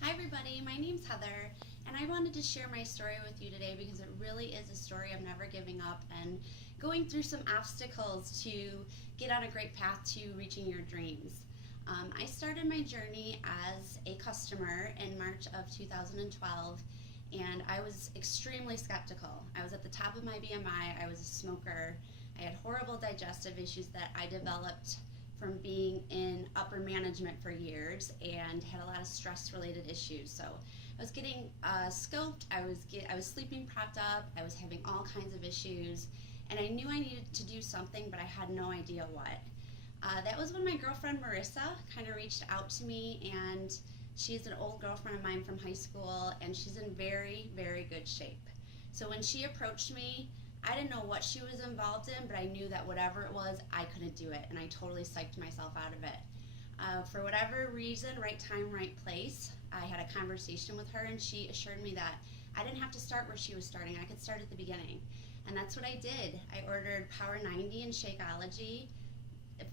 Hi everybody, my name's Heather, and I wanted to share my story with you today because it really is a story of never giving up and going through some obstacles to get on a great path to reaching your dreams. I started my journey as a customer in March of 2012, and I was extremely skeptical. I was at the top of my BMI, I was a smoker, I had horrible digestive issues that I developed from being in upper management for years and had a lot of stress related issues. So I was getting scoped, I was sleeping propped up, I was having all kinds of issues, and I knew I needed to do something, but I had no idea what. That was when my girlfriend Marissa kind of reached out to me, and she's an old girlfriend of mine from high school, and she's in very, very good shape. So when she approached me, I didn't know what she was involved in, but I knew that whatever it was, I couldn't do it, and I totally psyched myself out of it. For whatever reason, right time, right place, I had a conversation with her, and she assured me that I didn't have to start where she was starting. I could start at the beginning, and that's what I did. I ordered Power 90 and Shakeology,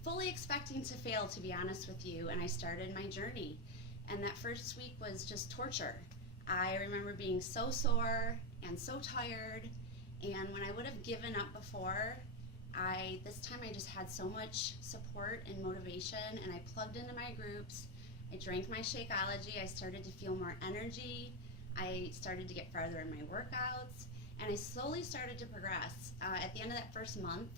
fully expecting to fail, to be honest with you, and I started my journey. And that first week was just torture. I remember being so sore and so tired, and when I would have given up before, this time I just had so much support and motivation, and I plugged into my groups. I drank my Shakeology. I started to feel more energy. I started to get farther in my workouts, and I slowly started to progress. At the end of that first month,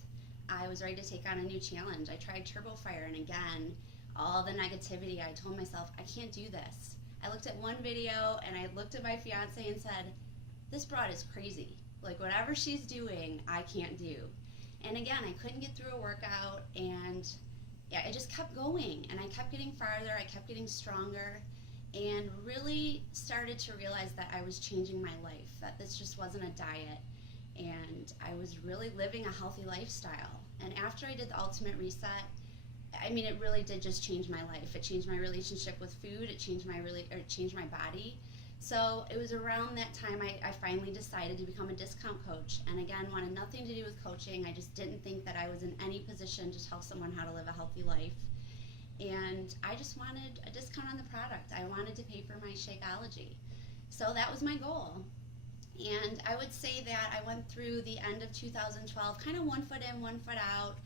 I was ready to take on a new challenge. I tried Turbo Fire, and again, all the negativity. I told myself, I can't do this. I looked at one video, and I looked at my fiance and said, this broad is crazy. Like, whatever she's doing, I can't do. And again, I couldn't get through a workout, and yeah, I just kept going, and I kept getting farther, I kept getting stronger, and really started to realize that I was changing my life, that this just wasn't a diet, and I was really living a healthy lifestyle. And after I did the Ultimate Reset, I mean, it really did just change my life. It changed my relationship with food, it changed my body. So it was around that time I finally decided to become a discount coach, and again, wanted nothing to do with coaching. I just didn't think that I was in any position to tell someone how to live a healthy life. And I just wanted a discount on the product. I wanted to pay for my Shakeology. So that was my goal. And I would say that I went through the end of 2012, kind of one foot in, one foot out.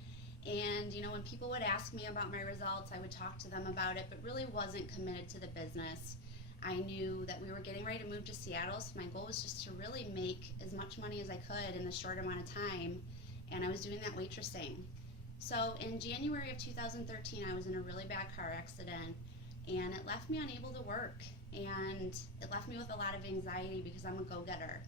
And when people would ask me about my results, I would talk to them about it, but really wasn't committed to the business. I knew that we were getting ready to move to Seattle, so my goal was just to really make as much money as I could in the short amount of time, and I was doing that waitressing. So in January of 2013, I was in a really bad car accident, and it left me unable to work, and it left me with a lot of anxiety because I'm a go-getter.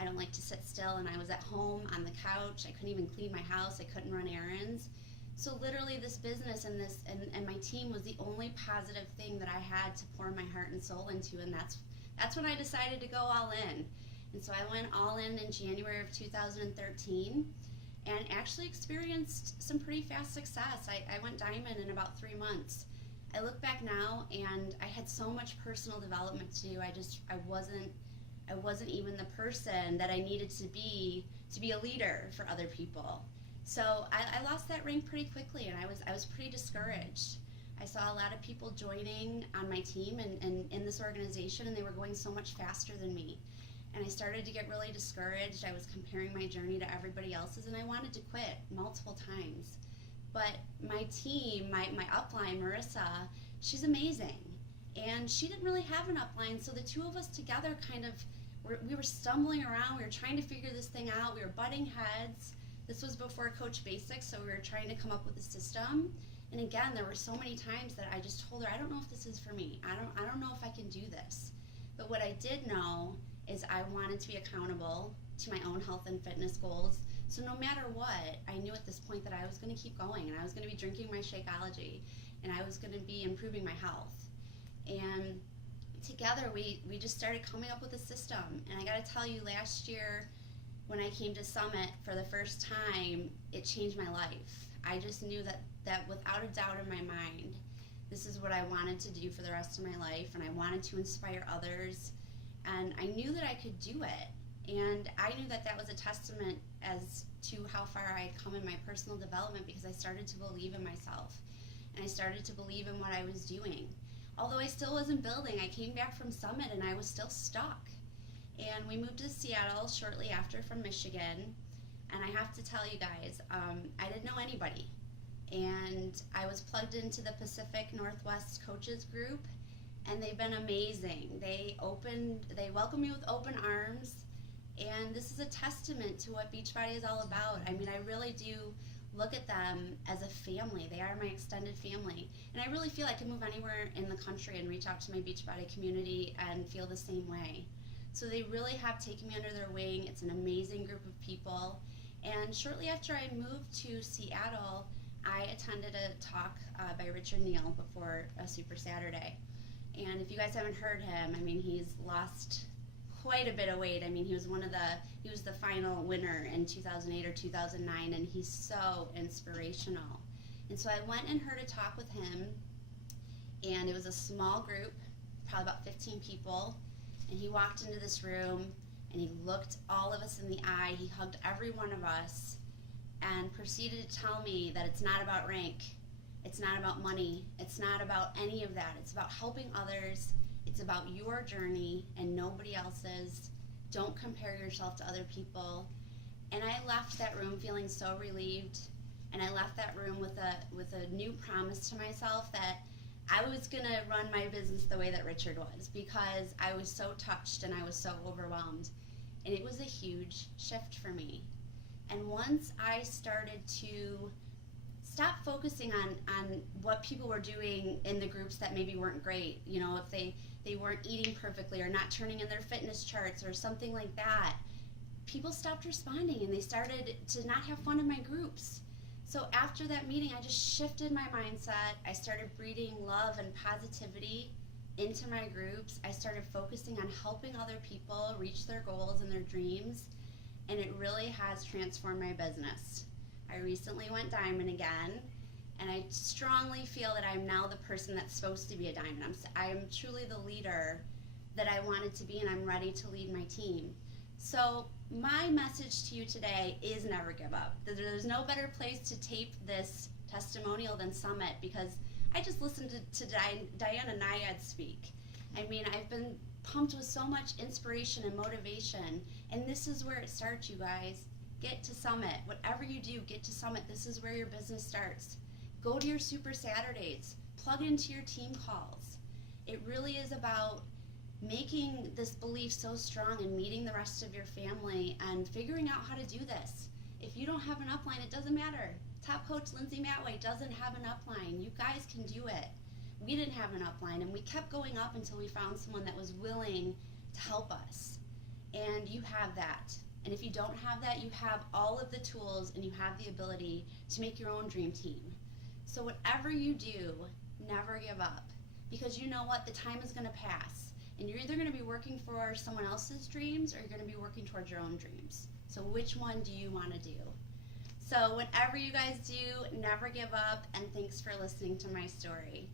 I don't like to sit still, and I was at home on the couch. I couldn't even clean my house. I couldn't run errands. So literally this business and my team was the only positive thing that I had to pour my heart and soul into, and that's when I decided to go all in. And so I went all in January of 2013 and actually experienced some pretty fast success. I went diamond in about 3 months. I look back now and I had so much personal development to do. I wasn't even the person that I needed to be a leader for other people. So I lost that rank pretty quickly, and I was pretty discouraged. I saw a lot of people joining on my team and in this organization, and they were going so much faster than me. And I started to get really discouraged. I was comparing my journey to everybody else's, and I wanted to quit multiple times. But my team, my upline, Marissa, she's amazing. And she didn't really have an upline, so the two of us together we were stumbling around. We were trying to figure this thing out. We were butting heads. This was before Coach Basics, so we were trying to come up with a system. And again, there were so many times that I just told her, I don't know if this is for me. I don't know if I can do this. But what I did know is I wanted to be accountable to my own health and fitness goals. So no matter what, I knew at this point that I was going to keep going, and I was going to be drinking my Shakeology, and I was going to be improving my health. And together we just started coming up with a system. And I got to tell you, last year when I came to Summit for the first time, it changed my life. I just knew that without a doubt in my mind, this is what I wanted to do for the rest of my life, and I wanted to inspire others, and I knew that I could do it. And I knew that that was a testament as to how far I had come in my personal development, because I started to believe in myself, and I started to believe in what I was doing. although I still wasn't building, I came back from Summit and I was still stuck. And we moved to Seattle shortly after from Michigan. And I have to tell you guys, I didn't know anybody. And I was plugged into the Pacific Northwest Coaches Group, and they've been amazing. They welcomed me with open arms, and this is a testament to what Beachbody is all about. I mean, I really do look at them as a family. They are my extended family. And I really feel I can move anywhere in the country and reach out to my Beachbody community and feel the same way. So they really have taken me under their wing. It's an amazing group of people. And shortly after I moved to Seattle, I attended a talk by Richard Neal before a Super Saturday. And if you guys haven't heard him, I mean, he's lost quite a bit of weight. I mean, he was the final winner in 2008 or 2009, and he's so inspirational. And so I went and heard a talk with him, and it was a small group, probably about 15 people, and he walked into this room, and he looked all of us in the eye, he hugged every one of us, and proceeded to tell me that it's not about rank, it's not about money, it's not about any of that, it's about helping others, it's about your journey and nobody else's. Don't compare yourself to other people. And I left that room feeling so relieved, and I left that room with a new promise to myself that I was gonna run my business the way that Richard was, because I was so touched and I was so overwhelmed. And it was a huge shift for me. And once I started to stop focusing on what people were doing in the groups that maybe weren't great, you know, if they weren't eating perfectly or not turning in their fitness charts or something like that, people stopped responding and they started to not have fun in my groups. So after that meeting, I just shifted my mindset. I started breathing love and positivity into my groups. I started focusing on helping other people reach their goals and their dreams, and it really has transformed my business. I recently went diamond again, and I strongly feel that I'm now the person that's supposed to be a diamond. I am truly the leader that I wanted to be, and I'm ready to lead my team. So my message to you today is never give up. There's no better place to tape this testimonial than Summit, because I just listened to Diana Nyad speak. I mean, I've been pumped with so much inspiration and motivation, and this is where it starts, you guys. Get to Summit. Whatever you do, get to Summit. This is where your business starts. Go to your Super Saturdays. Plug into your team calls. It really is about making this belief so strong and meeting the rest of your family and figuring out how to do this. If you don't have an upline, it doesn't matter. Top coach Lindsay Matway doesn't have an upline. You guys can do it. We didn't have an upline, and we kept going up until we found someone that was willing to help us. And you have that. And if you don't have that, you have all of the tools and you have the ability to make your own dream team. So whatever you do, never give up, because you know what? The time is going to pass, and you're either going to be working for someone else's dreams or you're going to be working towards your own dreams. So which one do you want to do? So whatever you guys do, never give up, and thanks for listening to my story.